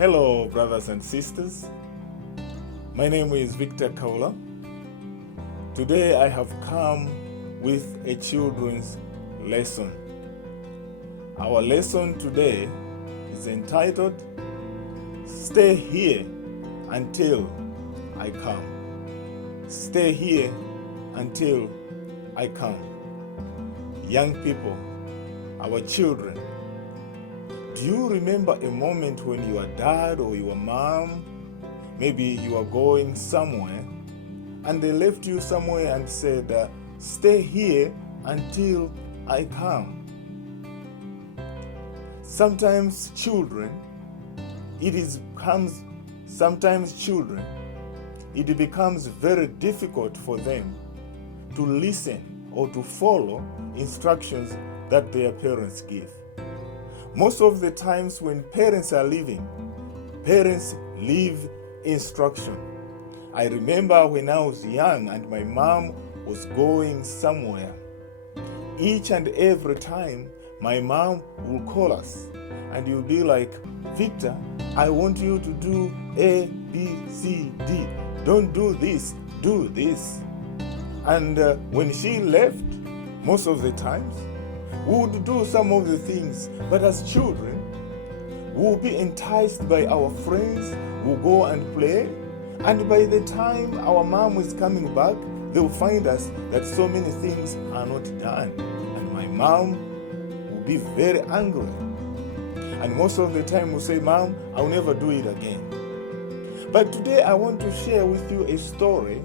Hello, brothers and sisters. My name is Victor Khaula. Today I have come with a children's lesson. Our lesson today is entitled, Stay Here Until I Come. Stay here until I come. Young people, our children, do you remember a moment when your dad or your mom, maybe you are going somewhere, and they left you somewhere and said, stay here until I come? Sometimes children, it becomes very difficult for them to listen or to follow instructions that their parents give. Most of the times when parents are leaving, parents leave instruction. I remember when I was young and my mom was going somewhere. Each and every time, my mom will call us and you'll be like, Victor, I want you to do A, B, C, D. Don't do this, do this. And when she left, most of the times, we would do some of the things, but as children, we will be enticed by our friends, we'll go and play, and by the time our mom is coming back, they will find us that so many things are not done. And my mom will be very angry. And most of the time we'll say, Mom, I'll never do it again. But today I want to share with you a story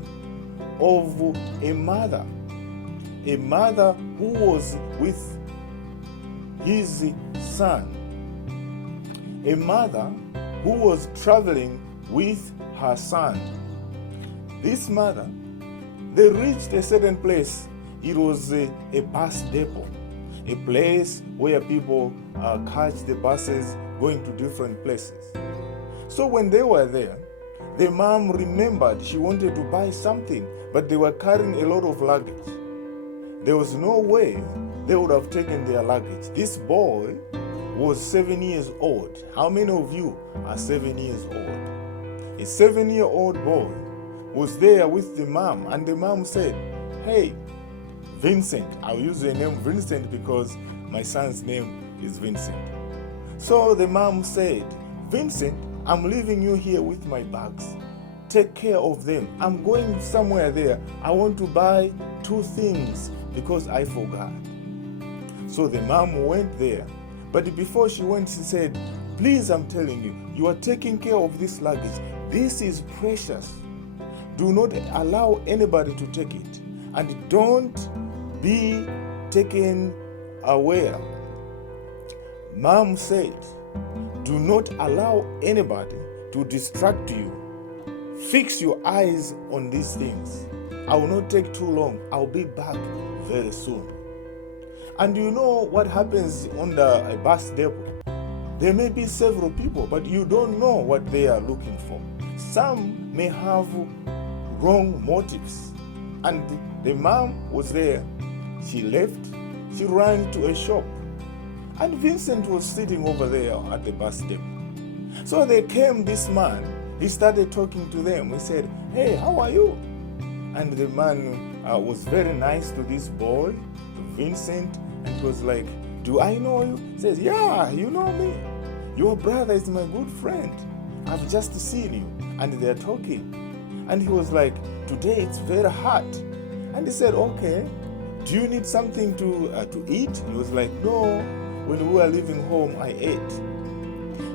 of a mother who was with his son, a mother who was traveling with her son. This mother, they reached a certain place. It was a bus depot, a place where people catch the buses going to different places. So when they were there, the mom remembered she wanted to buy something, but they were carrying a lot of luggage. There was no way they would have taken their luggage. This boy was 7 years old. How many of you are 7 years old? A 7-year-old boy was there with the mom, and the mom said, hey, Vincent. I'll use the name Vincent because my son's name is Vincent. So the mom said, Vincent, I'm leaving you here with my bags. Take care of them. I'm going somewhere there. I want to buy 2 things because I forgot. So the mom went there. But before she went, she said, please, I'm telling you, you are taking care of this luggage. This is precious. Do not allow anybody to take it. And don't be taken away. Mom said, do not allow anybody to distract you. Fix your eyes on these things. I will not take too long. I'll be back very soon. And you know what happens on a bus depot? There may be several people, but you don't know what they are looking for. Some may have wrong motives. And the mom was there. She left. She ran to a shop. And Vincent was sitting over there at the bus depot. So there came this man. He started talking to them. He said, hey, how are you? And the man was very nice to this boy, Vincent, and he was like, do I know you? He says, yeah, you know me. Your brother is my good friend. I've just seen you. And they're talking. And he was like, today it's very hot. And he said, okay, do you need something to eat? He was like, no, when we were leaving home, I ate.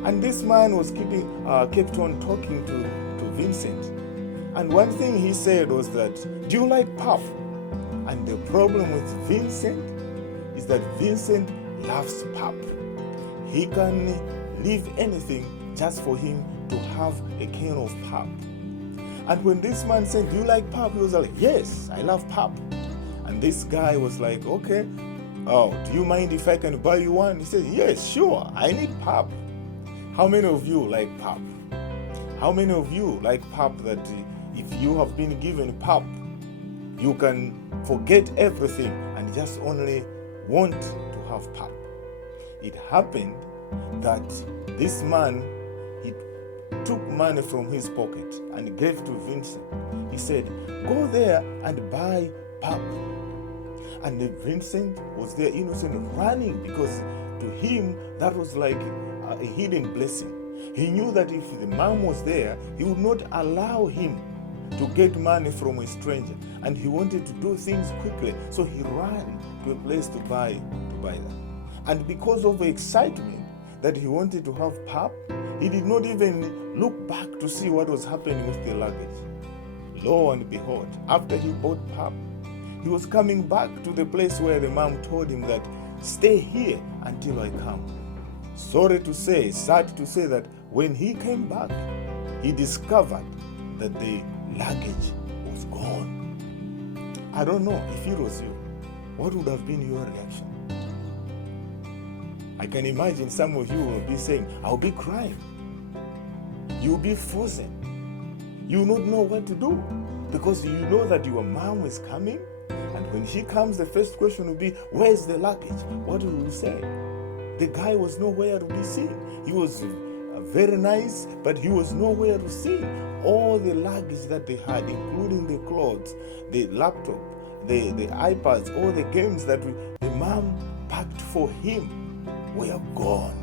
And this man was kept on talking to Vincent. And one thing he said was that, do you like pap? And the problem with Vincent is that Vincent loves pap. He can leave anything just for him to have a can of pap. And when this man said, do you like pap? He was like, yes, I love pap. And this guy was like, okay, oh, do you mind if I can buy you one? He said, yes, sure, I need pap. How many of you like pap? How many of you like pap that if you have been given pap, you can forget everything and just only want to have pap? It happened that this man, took money from his pocket and gave to Vincent. He said, go there and buy pap. And Vincent was there innocent, running, because to him that was like a hidden blessing. He knew that if the mom was there, he would not allow him to get money from a stranger, and he wanted to do things quickly, so he ran to a place to buy that. And because of the excitement that he wanted to have pap, he did not even look back to see what was happening with the luggage. Lo and behold, after he bought pap, he was coming back to the place where the mom told him that, stay here until I come. Sorry to say, sad to say, that when he came back, he discovered that the luggage was gone. I don't know, if it was you, what would have been your reaction? I can imagine some of you will be saying, I'll be crying. You'll be frozen. You will not know what to do, because you know that your mom is coming, and when she comes, the first question will be, where's the luggage? What will you say? The guy was nowhere to be seen. He was very nice, but he was nowhere to see. All the luggage that they had, including the clothes, the laptop, the iPads, all the games that the mom packed for him were gone.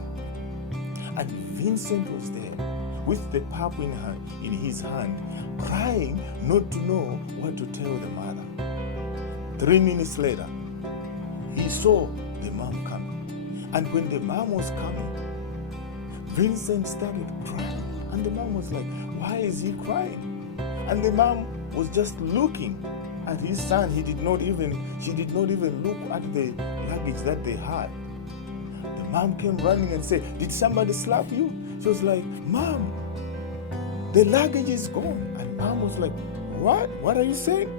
And Vincent was there with the pap in his hand, crying, not to know what to tell the mother. 3 minutes later, he saw the mom coming. And when the mom was coming, Vincent started crying. And the mom was like, why is he crying? And the mom was just looking at his son. She did not even look at the luggage that they had. The mom came running and said, did somebody slap you? She was like, Mom, the luggage is gone. And mom was like, what? What are you saying?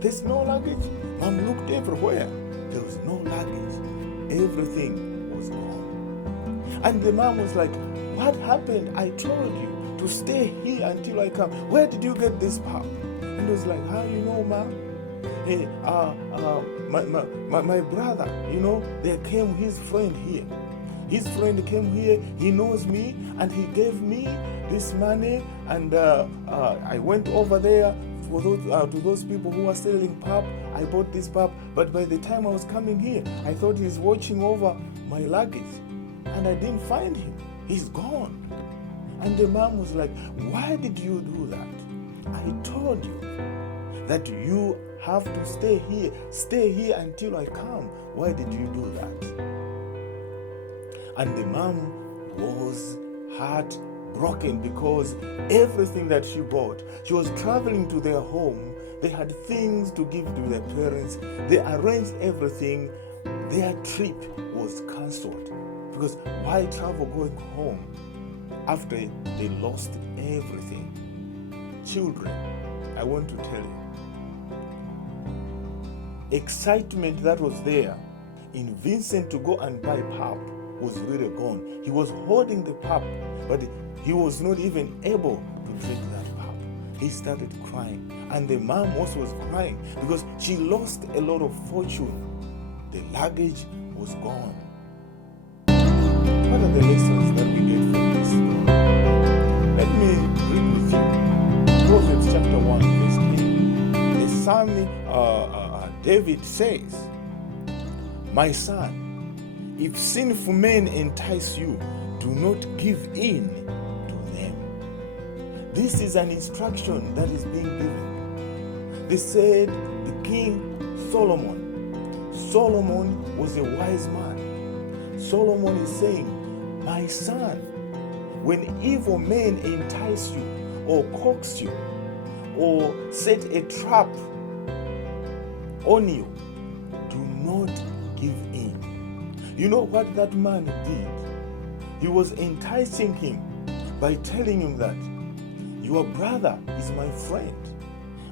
There's no luggage? Mom looked everywhere. There was no luggage. Everything was gone. And the mom was like, what happened? I told you to stay here until I come. Where did you get this pap? And he was like, how you know, Mom? Hey, my brother, there came his friend here. His friend came here, he knows me, and he gave me this money, and I went over there for to those people who are selling pap. I bought this pap, but by the time I was coming here, I thought he's watching over my luggage, and I didn't find him. He's gone. And the mom was like, why did you do that? I told you that you have to stay here until I come. Why did you do that? And the mom was heartbroken, because everything that she bought, she was traveling to their home. They had things to give to their parents. They arranged everything. Their trip was cancelled, because why travel going home after they lost everything? Children, I want to tell you, excitement that was there in Vincent to go and buy pap was really gone. He was holding the pap, but he was not even able to drink that pap. He started crying, and the mom also was crying, because she lost a lot of fortune. The luggage was gone. What are the lessons that we get from this? Let me read with you Proverbs chapter 1 verse 8. The son David says, my son, if sinful men entice you, do not give in to them. This is an instruction that is being given. They said the king Solomon was a wise man. Solomon is saying, my son, when evil men entice you or coax you or set a trap on you, do not give in. You know what that man did? He was enticing him by telling him that your brother is my friend.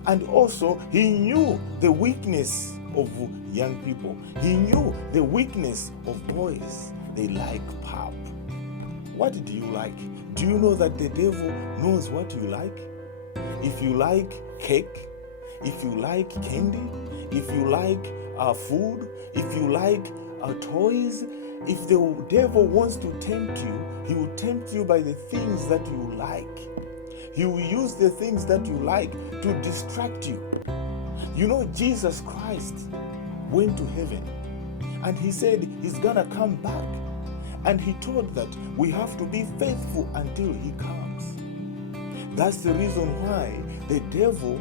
And also, he knew the weakness of young people. He knew the weakness of boys. They like pap. What do you like? Do you know that the devil knows what you like? If you like cake, if you like candy, if you like food, if you like toys, If the devil wants to tempt you, he will tempt you by the things that you like. He will use the things that you like to distract you. You know, Jesus Christ went to heaven and he said he's gonna come back. And he told that we have to be faithful until he comes. That's the reason why the devil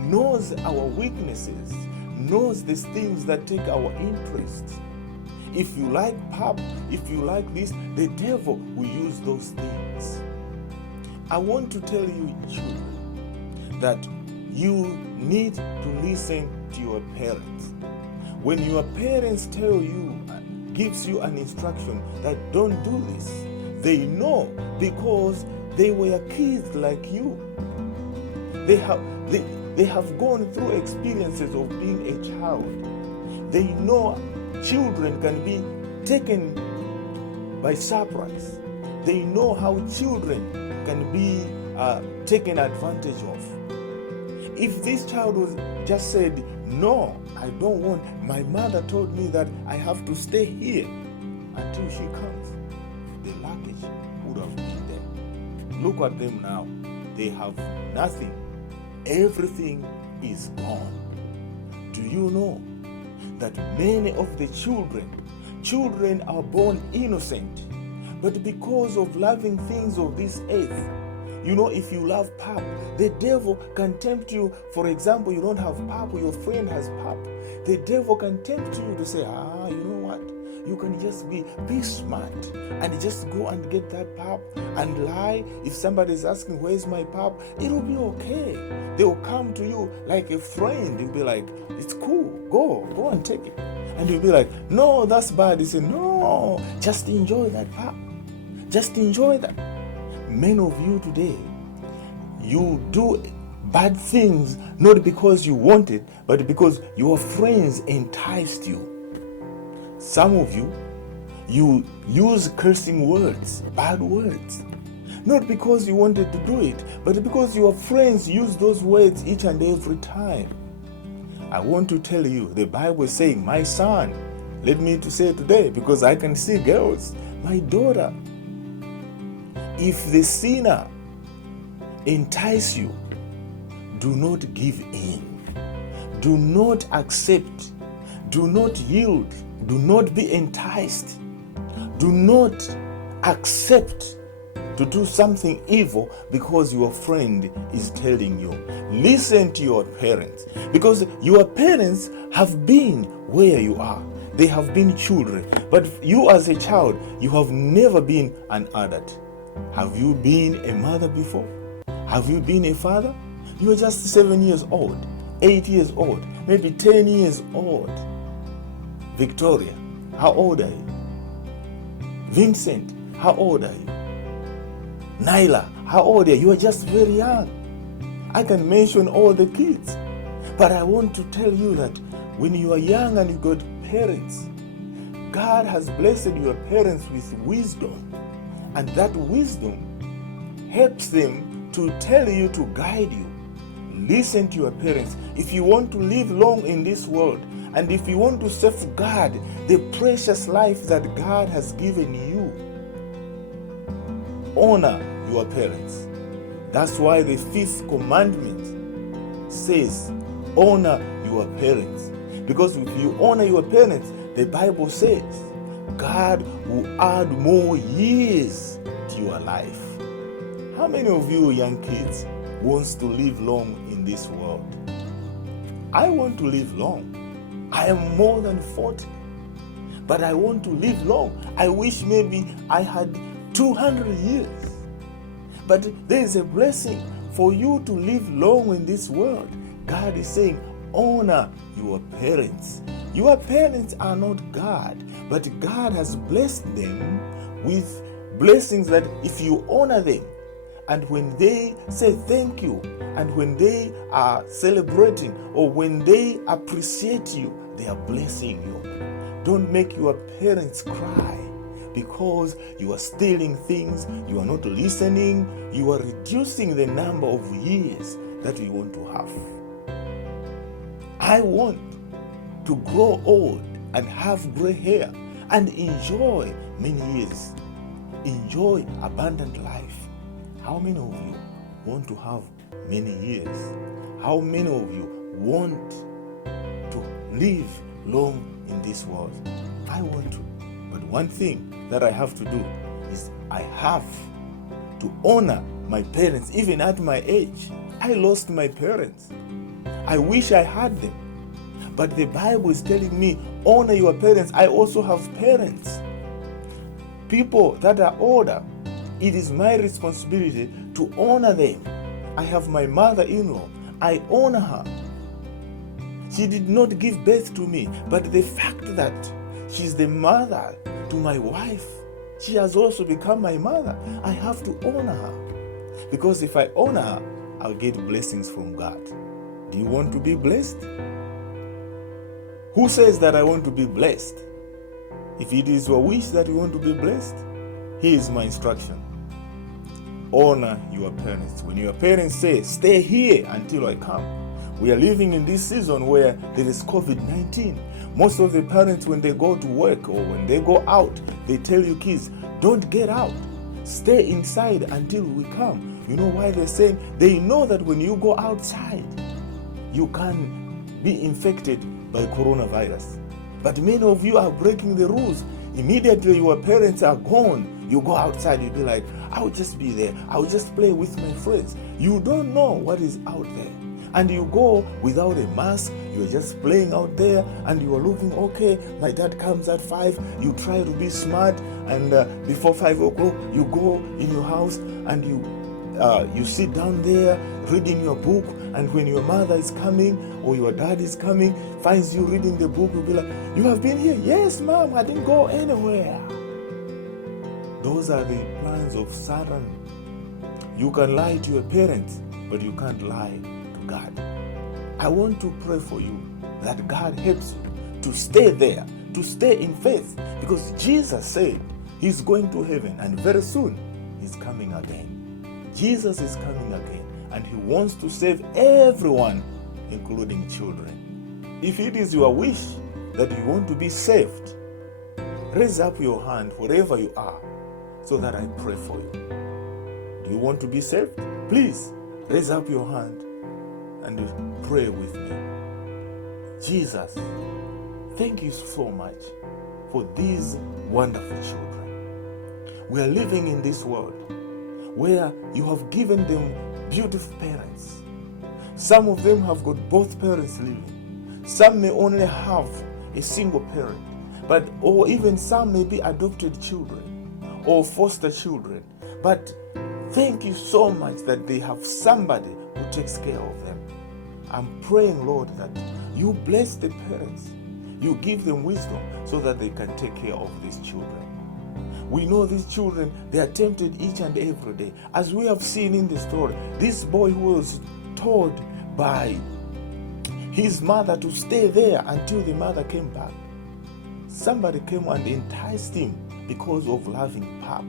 knows our weaknesses, knows these things that take our interest. If you like pop, if you like this, the devil will use those things. I want to tell you, children, that you need to listen to your parents. When your parents tell you, gives you an instruction that don't do this, they know because they were kids like you. They have gone through experiences of being a child. They know children can be taken by surprise. They know how children can be taken advantage of. If this child was just said, no, I don't want, my mother told me that I have to stay here until she comes, the luggage would have been there. Look at them now. They have nothing. Everything is gone. Do you know that many of the children are born innocent, but because of loving things of this earth, you know, if you love pap, the devil can tempt you. For example, you don't have pap, your friend has pap. The devil can tempt you to say, you know what? You can just be smart and just go and get that pap and lie. If somebody is asking, where's my pap? It'll be okay. They will come to you like a friend. You'll be like, it's cool. Go and take it. And you'll be like, no, that's bad. You say, no, just enjoy that pap. Just enjoy that. Many of you today, you do bad things not because you want it, but because your friends enticed you. Some of you, you use cursing words, bad words, not because you wanted to do it, but because your friends use those words each and every time. I want to tell you, the Bible is saying, my son, let me to say today, because I can see girls, my daughter, if the sinner entice you, do not give in. Do not accept. Do not yield. Do not be enticed. Do not accept to do something evil because your friend is telling you. Listen to your parents, because your parents have been where you are. They have been children, but you as a child, you have never been an adult. Have you been a mother before? Have you been a father? You are just 7 years old, 8 years old, maybe 10 years old. Victoria, how old are you? Vincent, how old are you? Nyla, how old are you? You are just very young. I can mention all the kids, but I want to tell you that when you are young and you got parents, God has blessed your parents with wisdom. And that wisdom helps them to tell you, to guide you. Listen to your parents. If you want to live long in this world, and if you want to safeguard the precious life that God has given you, honor your parents. That's why the 5th commandment says, honor your parents. Because if you honor your parents, the Bible says, God will add more years to your life. How many of you young kids wants to live long in this world? I want to live long. I am more than 40, but I want to live long. I wish maybe I had 200 years. But there is a blessing for you to live long in this world. God is saying, honor your parents. Your parents are not God, but God has blessed them with blessings that if you honor them, and when they say thank you, and when they are celebrating, or when they appreciate you, they are blessing you. Don't make your parents cry because you are stealing things, you are not listening, you are reducing the number of years that we want to have. I want to grow old and have gray hair and enjoy many years. Enjoy abundant life. How many of you want to have many years? How many of you want to live long in this world? I want to. But one thing that I have to do is I have to honor my parents. Even at my age, I lost my parents. I wish I had them. But the Bible is telling me, honor your parents. I also have parents. People that are older, it is my responsibility to honor them. I have my mother-in-law. I honor her. She did not give birth to me, but the fact that she's the mother to my wife, she has also become my mother. I have to honor her. Because if I honor her, I'll get blessings from God. Do you want to be blessed? Who says that I want to be blessed? If it is your wish that you want to be blessed, here is my instruction. Honor your parents. When your parents say, stay here until I come. We are living in this season where there is COVID-19. Most of the parents, when they go to work or when they go out, they tell you kids, don't get out. Stay inside until we come. You know why they're saying? They know that when you go outside, you can be infected by coronavirus. But many of you are breaking the rules. Immediately your parents are gone, you go outside, you'll be like, I'll just be there. I'll just play with my friends. You don't know what is out there. And you go without a mask, you're just playing out there and you are looking, okay, my dad comes at 5, you try to be smart, and before 5 o'clock, you go in your house and you sit down there reading your book, and when your mother is coming or your dad is coming, finds you reading the book, you'll be like, you have been here? Yes, mom, I didn't go anywhere. Those are the plans of Satan. You can lie to your parents, but you can't lie to God. I want to pray for you that God helps you to stay there, to stay in faith, because Jesus said he's going to heaven and very soon he's coming again. Jesus is coming again and he wants to save everyone, including children. If it is your wish that you want to be saved, raise up your hand wherever you are so that I pray for you. Do you want to be saved? Please raise up your hand and pray with me. Jesus, thank you so much for these wonderful children. We are living in this world where you have given them beautiful parents. Some of them have got both parents living. Some may only have a single parent, or even some may be adopted children or foster children. But thank you so much that they have somebody who takes care of them. I'm praying, Lord, that you bless the parents. You give them wisdom so that they can take care of these children. We know these children, they are tempted each and every day. As we have seen in the story, this boy who was told by his mother to stay there until the mother came back. Somebody came and enticed him because of loving pap.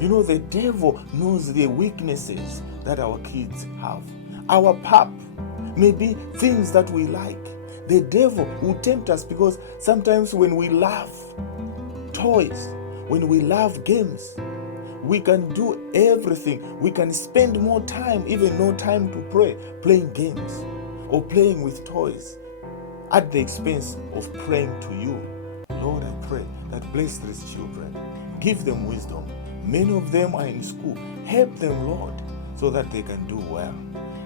You know, the devil knows the weaknesses that our kids have. Our pap may be things that we like. The devil will tempt us because sometimes when we love toys, when we love games, we can do everything. We can spend more time, even no time to pray, playing games or playing with toys at the expense of praying to you. Lord, I pray that bless these children. Give them wisdom. Many of them are in school. Help them, Lord, so that they can do well.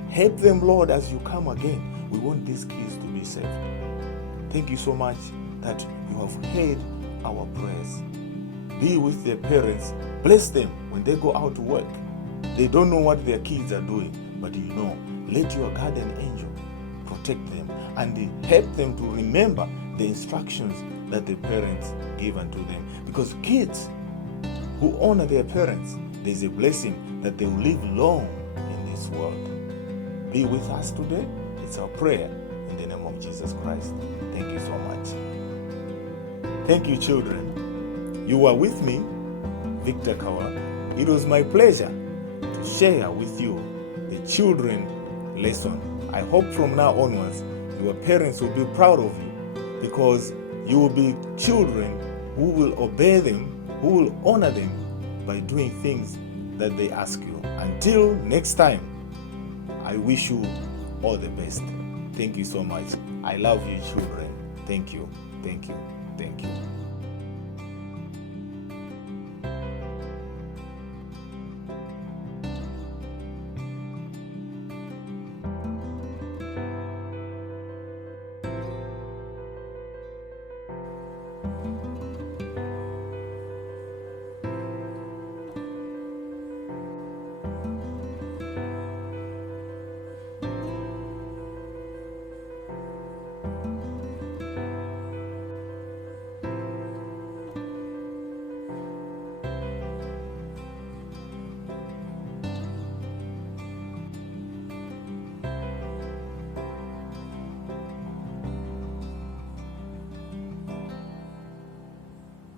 Help them, Lord, as you come again. We want these kids to be saved. Thank you so much that you have heard our prayers. Be with their parents. Bless them when they go out to work. They don't know what their kids are doing, but you know. Let your guardian angel protect them and help them to remember the instructions that the parents give unto them. Because kids who honor their parents, there's a blessing that they will live long in this world. Be with us today. It's our prayer in the name of Jesus Christ. Thank you so much. Thank you, children. You were with me, Victor Khaula. It was my pleasure to share with you the children lesson. I hope from now onwards, your parents will be proud of you because you will be children who will obey them, who will honor them by doing things that they ask you. Until next time, I wish you all the best. Thank you so much. I love you, children. Thank you, thank you, thank you.